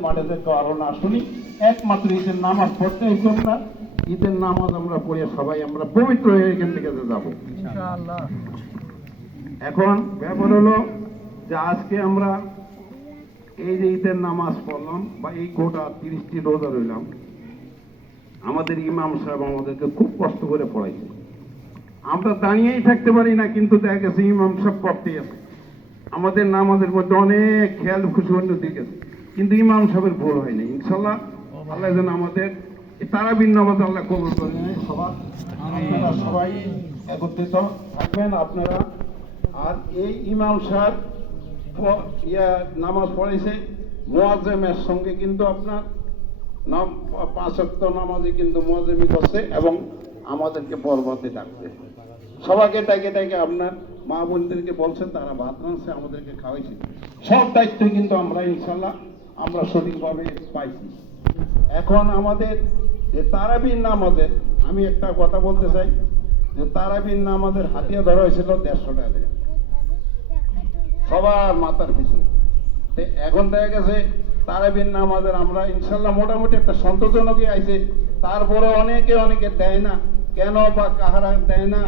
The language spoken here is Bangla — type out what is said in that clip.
মাঠে যে কারণ আসুনি একমাত্র ঈদের নামাজ পড়তে হইতো। আমরা ঈদের নামাজ আমরা পড়ে সবাই আমরা পবিত্র হয়ে এখান থেকে যাবো ইনশাআল্লাহ। এখন ব্যাপার হলো যে আজকে আমরা এই যে ঈদের নামাজ পড়লাম বা এই গোটা 30টি রোজা রইলাম, আমাদের ইমাম সাহেব আমাদেরকে খুব কষ্ট করে পড়াইছে। আমরা দাঁড়িয়েই থাকতে পারি না, কিন্তু দেখা গেছে ইমাম সাহেব পড়তে আছে। আমাদের নামাজের মধ্যে অনেক খেয়াল খুশি অন্য দিকে, কিন্তু ইমাম সাহেবের ভুল হয়নি। ইনশাল্লাহ আল্লাহ যেন আমাদের তারাবির নামাজ আল্লাহ কবুল করে নেয়। আপনারা সবাই একত্রিত থাকবেন আপনারা। আর এই ইমাম সাহেব নামাজ পড়েছে মুয়াজ্জেমের সঙ্গে, কিন্তু আপনার নাম 5 ওয়াক্ত নামাজে কিন্তু মুয়াজ্জেমি করছে এবং আমাদেরকে পরবর্তী ডাকছে। সবাইকে ডাকে ডাকে আপনার মা বোনদেরকে বলছেন, তারা ভাত রাঁধছে, আমাদেরকে খাওয়াইছে। সব দায়িত্ব কিন্তু আমরা ইনশাল্লাহ আমরা সঠিকভাবে পাইছি। এখন আমাদের যে তারাবির নামাজের, আমি একটা কথা বলতে চাই যে তারাবির নামাজের হাতিয়া ধরা হয়েছিল 150 টাকা করে সবার মাথার পিছনে। এখন দেখা গেছে তারাবির নামাজের আমরা ইনশাল্লাহ মোটামুটি একটা সন্তোষজনকই আইছে। তারপরে অনেকে দেয় না, কেন বা কাহারা দেয় না